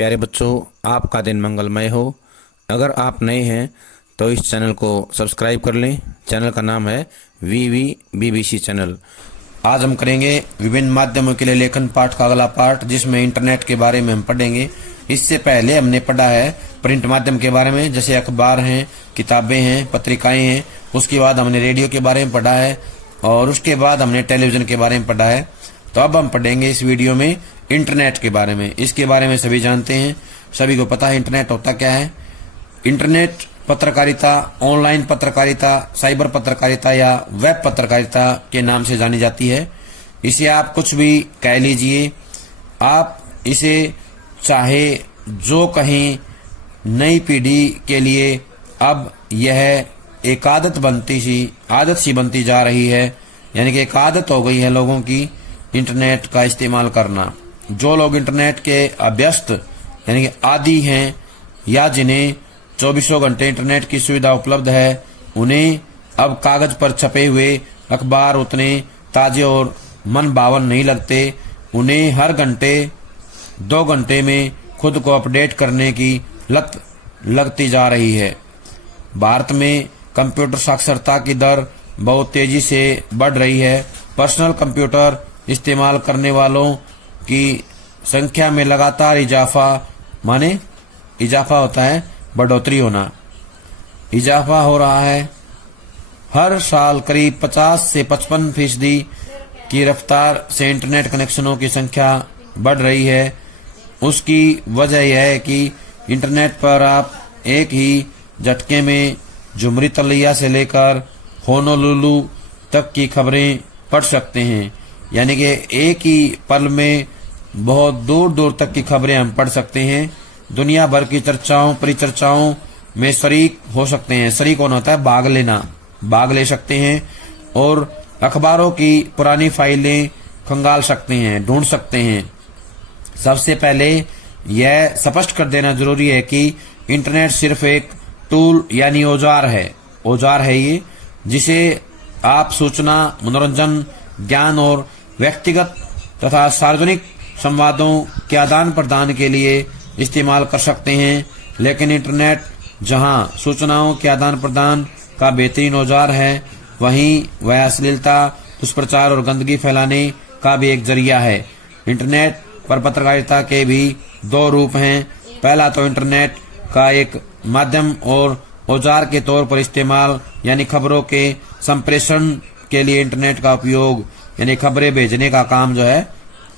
प्यारे बच्चों, आपका दिन मंगलमय हो। अगर आप नए हैं तो इस चैनल को सब्सक्राइब कर लें। चैनल का नाम है VVBBC चैनल। आज हम करेंगे विभिन्न माध्यमों के लिए लेखन पाठ का अगला पाठ, जिसमें इंटरनेट के बारे में हम पढ़ेंगे। इससे पहले हमने पढ़ा है प्रिंट माध्यम के बारे में, जैसे अखबार हैं, किताबें हैं, पत्रिकाएं हैं। उसके बाद हमने रेडियो के बारे में पढ़ा है और उसके बाद हमने टेलीविजन के बारे में पढ़ा है। तो अब हम पढ़ेंगे इस वीडियो में इंटरनेट के बारे में। इसके बारे में सभी जानते हैं, सभी को पता है इंटरनेट होता क्या है। इंटरनेट पत्रकारिता, ऑनलाइन पत्रकारिता, साइबर पत्रकारिता या वेब पत्रकारिता के नाम से जानी जाती है। इसे आप कुछ भी कह लीजिए, आप इसे चाहे जो कहीं, नई पीढ़ी के लिए अब यह एक आदत सी बनती जा रही है। यानी कि एक आदत हो गई है लोगों की इंटरनेट का इस्तेमाल करना। जो लोग इंटरनेट के अभ्यस्त यानी कि आदी हैं या जिन्हें 24 घंटे इंटरनेट की सुविधा उपलब्ध है, उन्हें अब कागज पर छपे हुए अखबार उतने ताजे और मन भावन नहीं लगते। उन्हें हर घंटे 2 घंटे में खुद को अपडेट करने की लत लगती जा रही है। भारत में कंप्यूटर साक्षरता की दर बहुत तेजी से बढ़ रही है। पर्सनल कंप्यूटर इस्तेमाल करने वालों की संख्या में लगातार इजाफा होता है, बढ़ोतरी होना, इजाफा हो रहा है। हर साल करीब 50 से 55% की रफ्तार से इंटरनेट कनेक्शनों की संख्या बढ़ रही है। उसकी वजह यह है कि इंटरनेट पर आप एक ही झटके में जुमरी तलैया से लेकर होनोलुलु तक की खबरें पढ़ सकते हैं। यानी कि एक ही पल में बहुत दूर दूर तक की खबरें हम पढ़ सकते हैं। दुनिया भर की चर्चाओं परिचर्चाओं में शरीक हो सकते हैं। शरीक होना होता है भाग लेना, भाग ले सकते हैं और अखबारों की पुरानी फाइलें खंगाल सकते हैं, ढूंढ सकते हैं। सबसे पहले यह स्पष्ट कर देना जरूरी है कि इंटरनेट सिर्फ एक टूल यानी औजार है ये, जिसे आप सूचना, मनोरंजन, ज्ञान और व्यक्तिगत तथा सार्वजनिक संवादों के आदान प्रदान के लिए इस्तेमाल कर सकते हैं। लेकिन इंटरनेट जहां सूचनाओं के आदान प्रदान का बेहतरीन औजार है, वहीं वह अश्लीलता, दुष्प्रचार और गंदगी फैलाने का भी एक जरिया है। इंटरनेट पर पत्रकारिता के भी 2 रूप हैं। पहला तो इंटरनेट का एक माध्यम और औजार के तौर पर इस्तेमाल, यानी खबरों के संप्रेषण के लिए इंटरनेट का उपयोग, यानी खबरें भेजने का काम जो है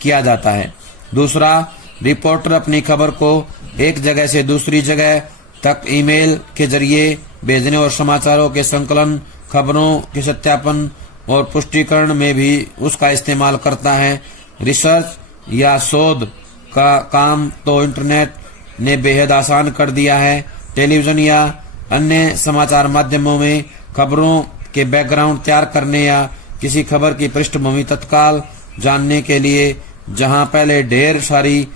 किया जाता है। दूसरा, रिपोर्टर अपनी खबर को एक जगह से दूसरी जगह तक ईमेल के जरिए भेजने और समाचारों के संकलन, खबरों के सत्यापन और पुष्टिकरण में भी उसका इस्तेमाल करता है। रिसर्च या शोध का काम तो इंटरनेट ने बेहद आसान कर दिया है। टेलीविजन या अन्य समाचार माध्यमों में खबरों के बैकग्राउंड तैयार करने या किसी खबर की पृष्ठभूमि तत्काल जानने के लिए, जहां पहले ढेर सारी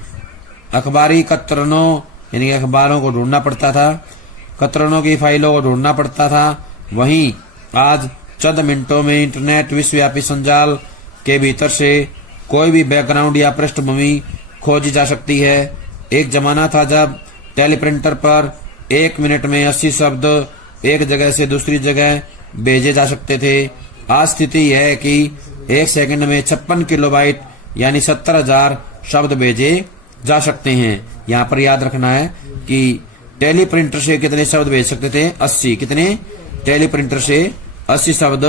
अखबारी कतरनों यानी अखबारों को ढूंढना पड़ता था, कतरनों की फाइलों को ढूंढना पड़ता था, वहीं आज चंद मिनटों में इंटरनेट विश्वव्यापी संजाल के भीतर से कोई भी बैकग्राउंड या पृष्ठभूमि खोजी जा सकती है। एक जमाना था जब टेलीप्रिंटर पर 1 मिनट में 80 शब्द एक जगह से दूसरी जगह भेजे जा सकते थे। आज स्थिति यह है कि 1 सेकंड में 56 किलोबाइट यानी 70,000 शब्द भेजे जा सकते हैं। यहाँ पर याद रखना है कि टेलीप्रिंटर से कितने शब्द भेज सकते थे? 80। कितने? टेलीप्रिंटर से 80 शब्द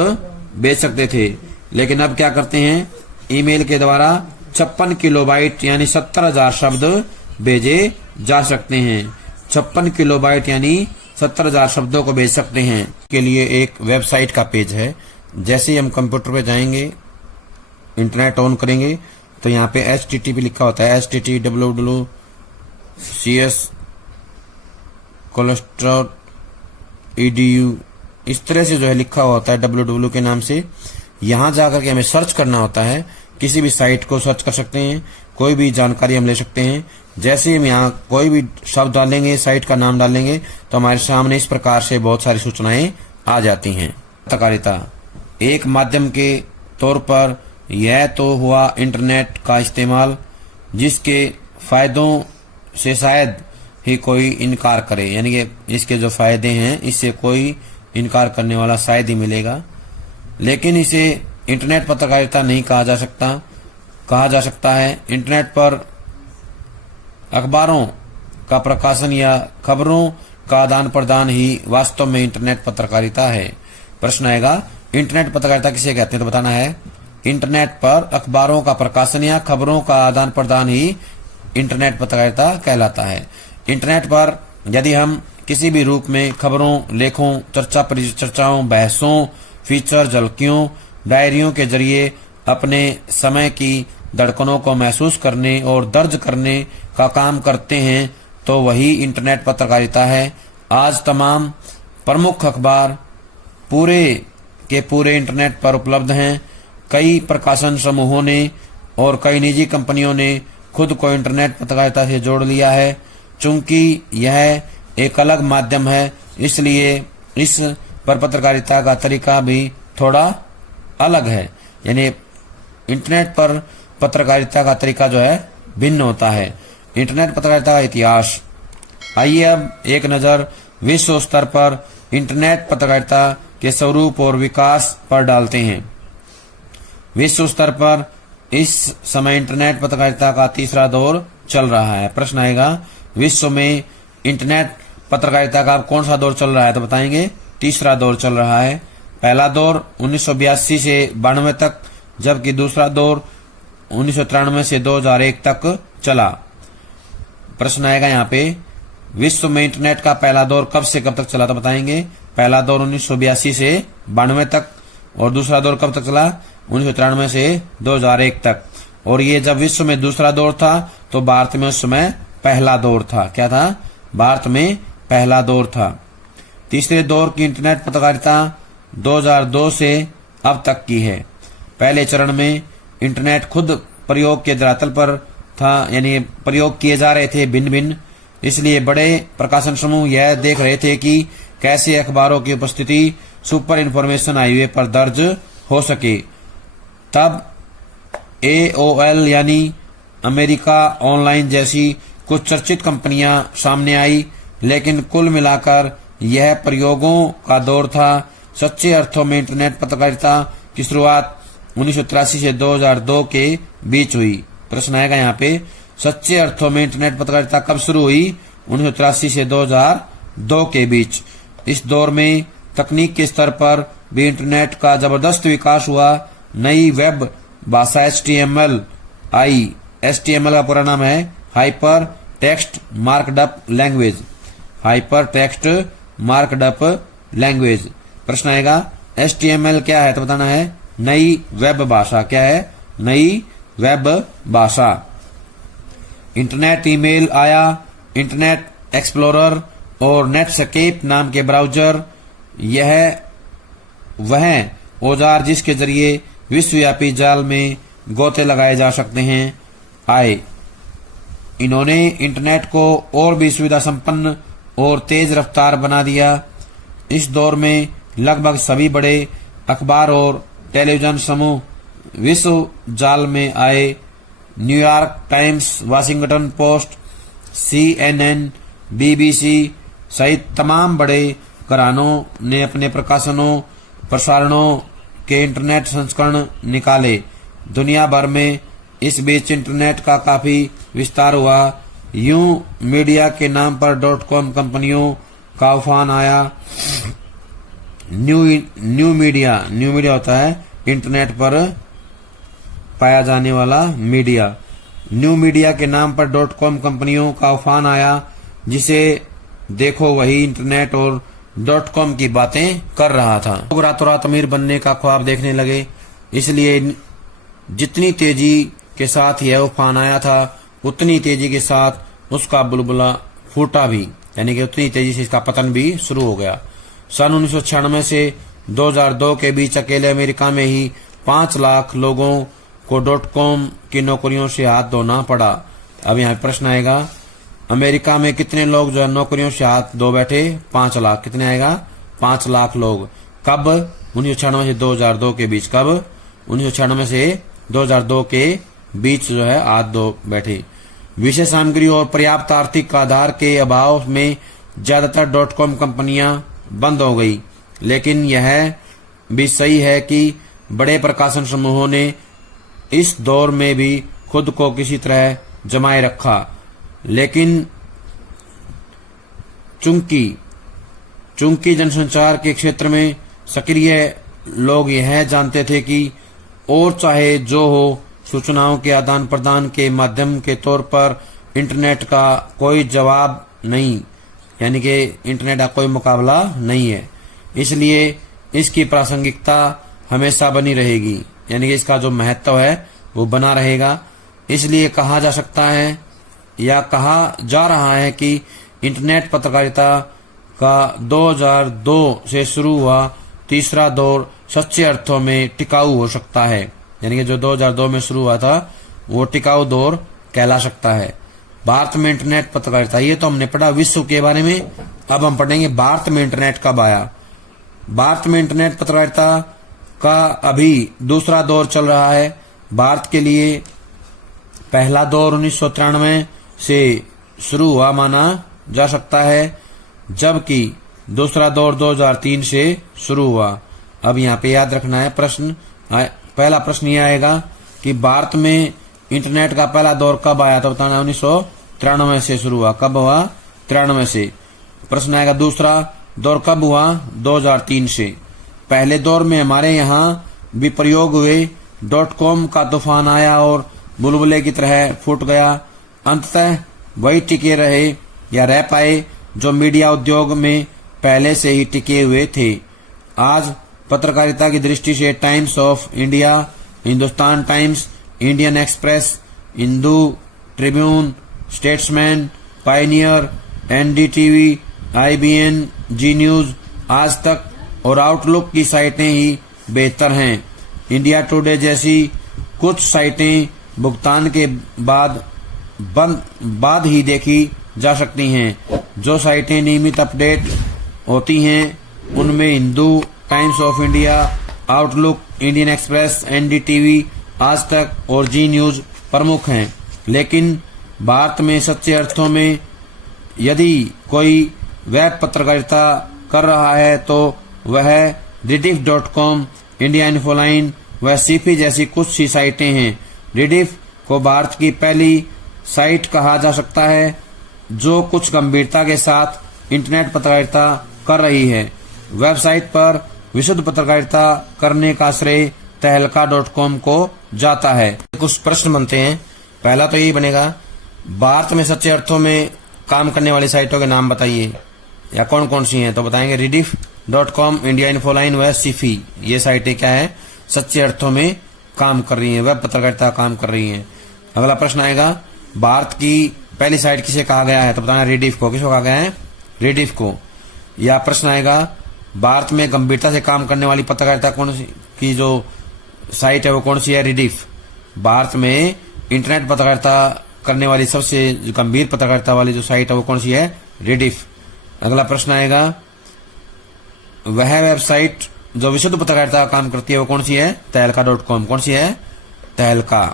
भेज सकते थे। लेकिन अब क्या करते हैं? ईमेल के द्वारा 56 किलोबाइट यानी 70,000 शब्द भेजे जा सकते हैं। 56 किलोबाइट यानी 70,000 शब्दों को भेज सकते हैं। के लिए एक वेबसाइट का पेज है। जैसे ही हम कंप्यूटर पे जाएंगे, इंटरनेट ऑन करेंगे तो यहाँ पे HTTP लिखा होता है। https://edu इस तरह से जो है लिखा हुआ होता है www के नाम से। यहाँ जाकर के हमें सर्च करना होता है। किसी भी साइट को सर्च कर सकते हैं, कोई भी जानकारी हम ले सकते हैं। जैसे हम यहाँ कोई भी शब्द डालेंगे, साइट का नाम डालेंगे, तो हमारे सामने इस प्रकार से बहुत सारी सूचनाएं आ जाती हैं। पत्रकारिता एक माध्यम के तौर पर यह तो हुआ इंटरनेट का इस्तेमाल, जिसके फायदों से शायद ही कोई इनकार करे, यानी कि इसके जो फायदे हैं इससे कोई इनकार करने वाला शायद ही मिलेगा। लेकिन इसे इंटरनेट पत्रकारिता नहीं कहा जा सकता। कहा जा सकता है इंटरनेट पर अखबारों का प्रकाशन या खबरों का आदान प्रदान ही वास्तव में इंटरनेट पत्रकारिता है। प्रश्न आएगा इंटरनेट पत्रकारिता किसे कहते हैं, तो बताना है इंटरनेट पर अखबारों का प्रकाशन या खबरों का आदान प्रदान ही इंटरनेट पत्रकारिता कहलाता है। इंटरनेट पर यदि हम किसी भी रूप में खबरों, लेखों, चर्चाओं, बहसों, फीचर, झलकियों, डायरियों के जरिए अपने समय की धड़कनों को महसूस करने और दर्ज करने का काम करते हैं तो वही इंटरनेट पत्रकारिता है। आज तमाम प्रमुख अखबार पूरे के पूरे इंटरनेट पर उपलब्ध हैं। कई प्रकाशन समूहों ने और कई निजी कंपनियों ने खुद को इंटरनेट पत्रकारिता से जोड़ लिया है। चूंकि यह एक अलग माध्यम है इसलिए इस पर पत्रकारिता का तरीका भी थोड़ा अलग है, यानी इंटरनेट पर पत्रकारिता का तरीका जो है भिन्न होता है। इंटरनेट पत्रकारिता का इतिहास। आइए अब एक नजर विश्व स्तर पर इंटरनेट पत्रकारिता के स्वरूप और विकास पर डालते हैं। विश्व स्तर पर इस समय इंटरनेट पत्रकारिता का तीसरा दौर चल रहा है। प्रश्न आएगा विश्व में इंटरनेट पत्रकारिता का कौन सा दौर चल रहा है, तो बताएंगे तीसरा दौर चल रहा है। पहला दौर 1982 से 92 तक, जबकि दूसरा दौर 1993 से 2001 तक चला। प्रश्न आएगा यहाँ पे विश्व में इंटरनेट का पहला दौर कब से कब तक चला, तो बताएंगे पहला दौर 1982 से 92 तक और दूसरा दौर कब तक चला 1993 से 2001 तक। और ये जब विश्व में दूसरा दौर था तो भारत में उस समय पहला दौर था। क्या था? भारत में पहला दौर था। तीसरे दौर की इंटरनेट पत्रकारिता 2002 से अब तक की है। पहले चरण में इंटरनेट खुद प्रयोग के धरातल पर था, यानी प्रयोग किए जा रहे थे भिन्न भिन्न, इसलिए बड़े प्रकाशन समूह यह देख रहे थे कि कैसे अखबारों की उपस्थिति सुपर इन्फॉर्मेशन हाईवे पर दर्ज हो सके। तब AOL यानी अमेरिका ऑनलाइन जैसी कुछ चर्चित कंपनियां सामने आई, लेकिन कुल मिलाकर यह प्रयोगों का दौर था। सच्चे अर्थों में इंटरनेट पत्रकारिता की शुरुआत 1983 से 2002 के बीच हुई। प्रश्न आएगा यहाँ पे सच्चे अर्थों में इंटरनेट पत्रकारिता कब शुरू हुई? 1983 से 2002 के बीच। इस दौर में तकनीक के स्तर पर भी इंटरनेट का जबरदस्त विकास हुआ। नई वेब भाषा HTML आई। HTML का पूरा नाम है hyper text markup language. Hyper text markup language. प्रश्न आएगा HTML क्या है, तो बताना है नई वेब भाषा। क्या है? नई वेब भाषा। इंटरनेट ईमेल आया। इंटरनेट एक्सप्लोरर और नेटस्केप नाम के ब्राउजर, यह वह औजार जिसके जरिए विश्वव्यापी जाल में गोते लगाए जा सकते हैं, आए। इन्होंने इंटरनेट को और भी सुविधा संपन्न और तेज रफ्तार बना दिया। इस दौर में लगभग सभी बड़े अखबार और टेलीविजन समूह विश्व जाल में आए। New York times, Washington post, CNN, BBC सहित तमाम बड़े घरानों ने अपने प्रकाशनों प्रसारणों के इंटरनेट संस्करण निकाले। दुनिया भर में इस बीच इंटरनेट का काफी विस्तार हुआ। यूं मीडिया के नाम पर .com कंपनियों का उफान आया। न्यू मीडिया होता है इंटरनेट पर पाया जाने वाला मीडिया। न्यू मीडिया के नाम पर .com कंपनियों का उफान आया, जिसे देखो वही इंटरनेट और .com की बातें कर रहा था। लोग रातों रात अमीर बनने का ख्वाब देखने लगे, इसलिए जितनी तेजी के साथ यह उफान आया था उतनी तेजी के साथ उसका बुलबुला फूटा भी, यानी कि उतनी तेजी से इसका पतन भी शुरू हो गया। सन 1996 से 2002 के बीच अकेले अमेरिका में ही 5 लाख लोगों को .com की नौकरियों से हाथ धोना पड़ा। अब यहाँ प्रश्न आएगा अमेरिका में कितने लोग जो नौकरियों से हाथ धो बैठे? 5 लाख। कितने आएगा? 5 लाख लोग। कब? 1996 से 2002 के बीच। कब? 1996 से 2002 के बीच जो है हाथ धो बैठे। विषय सामग्री और पर्याप्त आर्थिक आधार के अभाव में ज्यादातर .com कंपनियां बंद हो गई। लेकिन यह भी सही है कि बड़े प्रकाशन समूहों ने इस दौर में भी खुद को किसी तरह जमाए रखा। लेकिन चूंकि जनसंचार के क्षेत्र में सक्रिय लोग यह जानते थे कि और चाहे जो हो, सूचनाओं के आदान प्रदान के माध्यम के तौर पर इंटरनेट का कोई जवाब नहीं, यानी कि इंटरनेट का कोई मुकाबला नहीं है। इसलिए इसकी प्रासंगिकता हमेशा बनी रहेगी, यानी कि इसका जो महत्व है वो बना रहेगा। इसलिए कहा जा सकता है या कहा जा रहा है कि इंटरनेट पत्रकारिता का 2002 से शुरू हुआ तीसरा दौर सच्चे अर्थों में टिकाऊ हो सकता है, यानी कि जो 2002 में शुरू हुआ था वो टिकाऊ दौर कहला सकता है। भारत में इंटरनेट पत्रकारिता, ये तो हमने पढ़ा विश्व के बारे में, अब हम पढ़ेंगे भारत में इंटरनेट कब आया। भारत में इंटरनेट पत्रकारिता का अभी दूसरा दौर चल रहा है। भारत के लिए पहला दौर 1993 से शुरू हुआ माना जा सकता है, जबकि दूसरा दौर 2003 से शुरू हुआ। अब यहाँ पे याद रखना है प्रश्न, पहला प्रश्न ये आएगा कि भारत में इंटरनेट का पहला दौर कब आया, तो बताना 1993 से शुरू हुआ। कब हुआ? 93 से। प्रश्न आएगा दूसरा दौर कब हुआ? 2003 से। पहले दौर में हमारे यहाँ भी प्रयोग हुए, .com का तूफान आया और बुलबुले की तरह फूट गया। अंततः वही टिके रहे या रह पाए जो मीडिया उद्योग में पहले से ही टिके हुए थे। आज पत्रकारिता की दृष्टि से Times of India, Hindustan Times, Indian Express, Hindu Tribune, Statesman, Pioneer, NDTV, IBN, Zee News, Aaj Tak और आउटलुक की साइटें ही बेहतर हैं। इंडिया टुडे जैसी कुछ साइटें भुगतान के बाद ही देखी जा सकती हैं। जो साइटें नियमित अपडेट होती हैं उनमें Hindu, times of India, outlook, Indian express, NDTV, आज तक और जी न्यूज प्रमुख हैं। लेकिन भारत में सच्चे अर्थों में यदि कोई वेब पत्रकारिता कर रहा है तो वह rediff.com, इंडिया इन्फोलाइन व सीफी जैसी कुछ सी साइटें हैं। रिडिफ को भारत की पहली साइट कहा जा सकता है जो कुछ गंभीरता के साथ इंटरनेट पत्रकारिता कर रही है। वेबसाइट पर विशुद्ध पत्रकारिता करने का श्रेय तहलका.com को जाता है। कुछ प्रश्न बनते हैं। पहला तो यही बनेगा, भारत में सच्चे अर्थों में काम करने वाली साइटों के नाम बताइए, या कौन कौन सी हैं। तो बताएंगे rediff.com, इंडिया इन्फोलाइन व सीफी, ये साइटें क्या है? सच्चे अर्थों में काम कर रही हैं, वेब पत्रकारिता काम कर रही हैं। अगला प्रश्न आएगा, भारत की पहली साइट किसे कहा गया है? तो बताना रिडिफ को। किसको कहा गया है? रिडिफ को। या प्रश्न आएगा, भारत में गंभीरता से काम करने वाली पत्रकारिता कौन सी की जो साइट है वो कौन सी है? रिडिफ। भारत में इंटरनेट पत्रकारिता करने वाली सबसे गंभीर पत्रकारिता वाली जो साइट है वो कौन सी है? रिडिफ। अगला प्रश्न आएगा, वह वेबसाइट जो विशुद्ध पत्रकारिता का काम करती है वो कौन सी है? तहलका.com। कौन सी है? तहलका।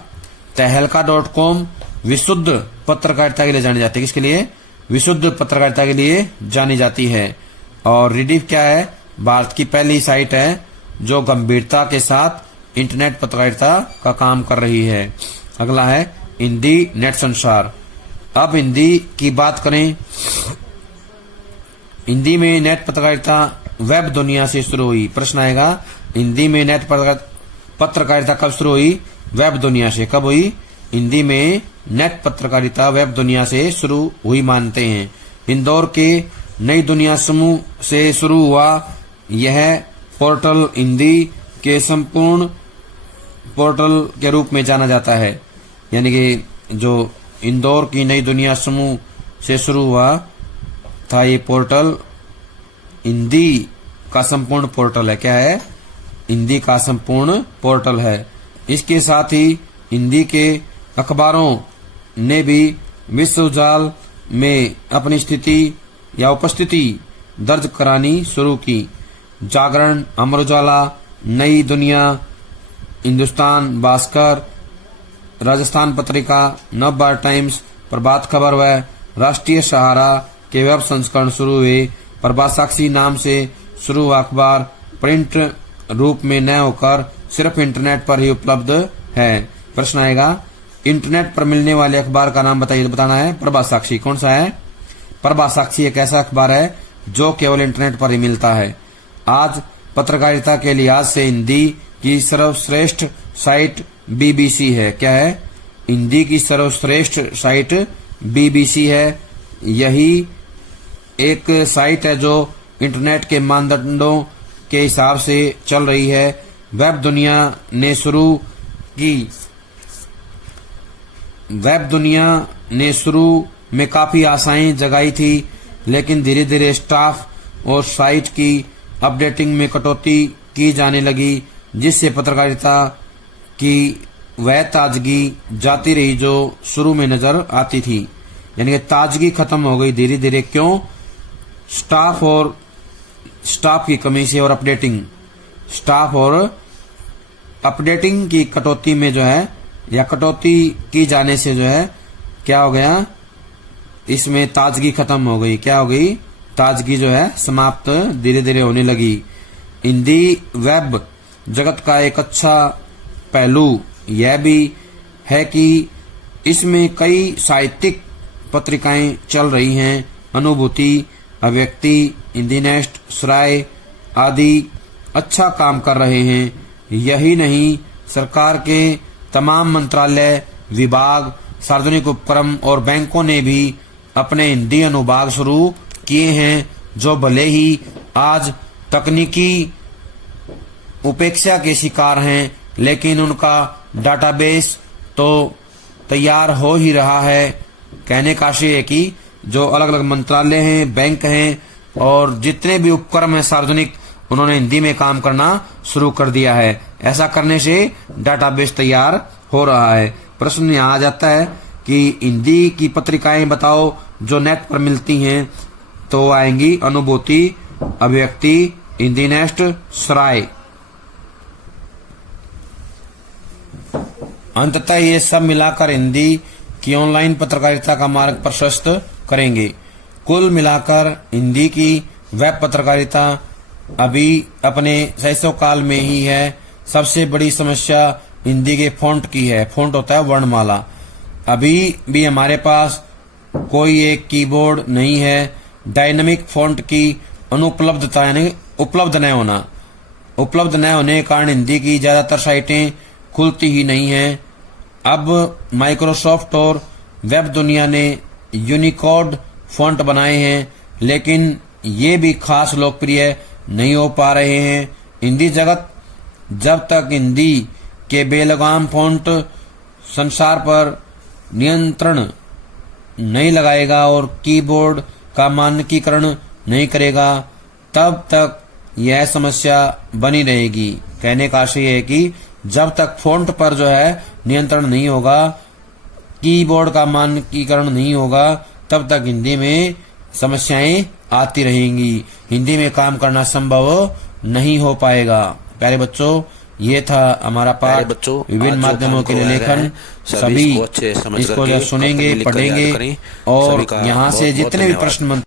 तहलका.com विशुद्ध पत्रकारिता के लिए जानी जाती है। किसके लिए? विशुद्ध पत्रकारिता के लिए जानी जाती है। और रिडिफ क्या है? भारत की पहली साइट है जो गंभीरता के साथ इंटरनेट पत्रकारिता का काम कर रही है। अगला है हिंदी नेट संसार। अब हिंदी की बात करें, हिंदी में नेट पत्रकारिता वेब दुनिया से शुरू हुई। प्रश्न आएगा, हिंदी में नेट पत्रकारिता कब शुरू हुई? वेब दुनिया से। कब हुई? हिंदी में नेट पत्रकारिता वेब दुनिया से शुरू हुई मानते हैं। इंदौर के नई दुनिया समूह से शुरू हुआ यह पोर्टल हिंदी के संपूर्ण पोर्टल के रूप में जाना जाता है। यानी कि जो इंदौर की नई दुनिया समूह से शुरू हुआ था ये पोर्टल हिंदी का संपूर्ण पोर्टल है। क्या है? हिंदी का संपूर्ण पोर्टल है। इसके साथ ही हिंदी के अखबारों ने भी विश्व जाल में अपनी स्थिति या उपस्थिति दर्ज करानी शुरू की। जागरण, अमर उजाला, नई दुनिया, हिंदुस्तान, भास्कर, राजस्थान पत्रिका, नवभारत टाइम्स, प्रभात खबर व राष्ट्रीय सहारा के वेब संस्करण शुरू हुए। प्रभात साक्षी नाम से शुरू हुआ अखबार प्रिंट रूप में न होकर सिर्फ इंटरनेट पर ही उपलब्ध है। प्रश्न आएगा, इंटरनेट पर मिलने वाले अखबार का नाम बताइए। बताना है प्रभात साक्षी। कौन सा है? प्रभात साक्षी एक ऐसा अखबार है जो केवल इंटरनेट पर ही मिलता है। आज पत्रकारिता के लिहाज से हिंदी की सर्वश्रेष्ठ साइट बीबीसी है। क्या है? हिंदी की सर्वश्रेष्ठ साइट बीबीसी है। यही एक साइट है जो इंटरनेट के मानदंडों के हिसाब से चल रही है। वेब दुनिया ने शुरू में काफी आशाएं जगाई थी, लेकिन धीरे धीरे स्टाफ और साइट की अपडेटिंग में कटौती की जाने लगी, जिससे पत्रकारिता की वह ताजगी जाती रही जो शुरू में नजर आती थी। यानी कि ताजगी खत्म हो गई धीरे धीरे। क्यों? स्टाफ की कमी से और अपडेटिंग की कटौती में जो है या कटौती की जाने से जो है क्या हो गया, इसमें ताजगी खत्म हो गई। क्या हो गई? ताजगी जो है समाप्त धीरे धीरे होने लगी। हिंदी वेब जगत का एक अच्छा पहलू यह भी है कि इसमें कई साहित्यिक पत्रिकाएं चल रही हैं। अनुभूति, अभिव्यक्ति, हिंदी नेस्ट, सराय आदि अच्छा काम कर रहे हैं। यही नहीं, सरकार के तमाम मंत्रालय, विभाग, सार्वजनिक उपक्रम और बैंकों ने भी अपने हिंदी अनुभाग शुरू किए हैं, जो भले ही आज तकनीकी उपेक्षा के शिकार हैं, लेकिन उनका डाटाबेस तो तैयार हो ही रहा है। कहने का आशय है कि जो अलग अलग मंत्रालय हैं, बैंक हैं और जितने भी उपक्रम हैं सार्वजनिक, उन्होंने हिंदी में काम करना शुरू कर दिया है। ऐसा करने से डाटाबेस तैयार हो रहा है। प्रश्न यहाँ आ जाता है कि हिंदी की पत्रिकाएं बताओ जो नेट पर मिलती हैं, तो आएंगी अनुभूति, अभिव्यक्ति, हिंदी नेस्ट, सराय। अंततः ये सब मिलाकर हिंदी की ऑनलाइन पत्रकारिता का मार्ग प्रशस्त करेंगे। कुल मिलाकर हिंदी की वेब पत्रकारिता अभी अपने शैशव काल में ही है। सबसे बड़ी समस्या हिंदी के फ़ॉन्ट की है। फ़ॉन्ट होता है वर्णमाला। अभी भी हमारे पास कोई एक कीबोर्ड नहीं है। डायनामिक फ़ॉन्ट की अनुपलब्धता यानी उपलब्ध न होने के कारण हिंदी की ज्यादातर साइटें खुलती ही नहीं हैं। अब माइक्रोसॉफ्ट और वेब दुनिया ने यूनिकोड फ़ॉन्ट बनाए हैं, लेकिन ये भी खास लोकप्रिय नहीं हो पा रहे हैं। हिंदी जगत जब तक हिंदी के बेलगाम फ़ॉन्ट संसार पर नियंत्रण नहीं लगाएगा और कीबोर्ड का मानकीकरण नहीं करेगा, तब तक यह समस्या बनी रहेगी। कहने का आशय है कि जब तक फ़ॉन्ट पर जो है नियंत्रण नहीं होगा, कीबोर्ड का मानकीकरण नहीं होगा, तब तक हिंदी में समस्याएं आती रहेंगी। हिंदी में काम करना संभव नहीं हो पाएगा। प्यारे बच्चों, ये था हमारा पाठ। विभिन्न माध्यमों के लिए लेखन सभी इसको जो सुनेंगे, पढ़ेंगे और यहाँ से जितने भी प्रश्न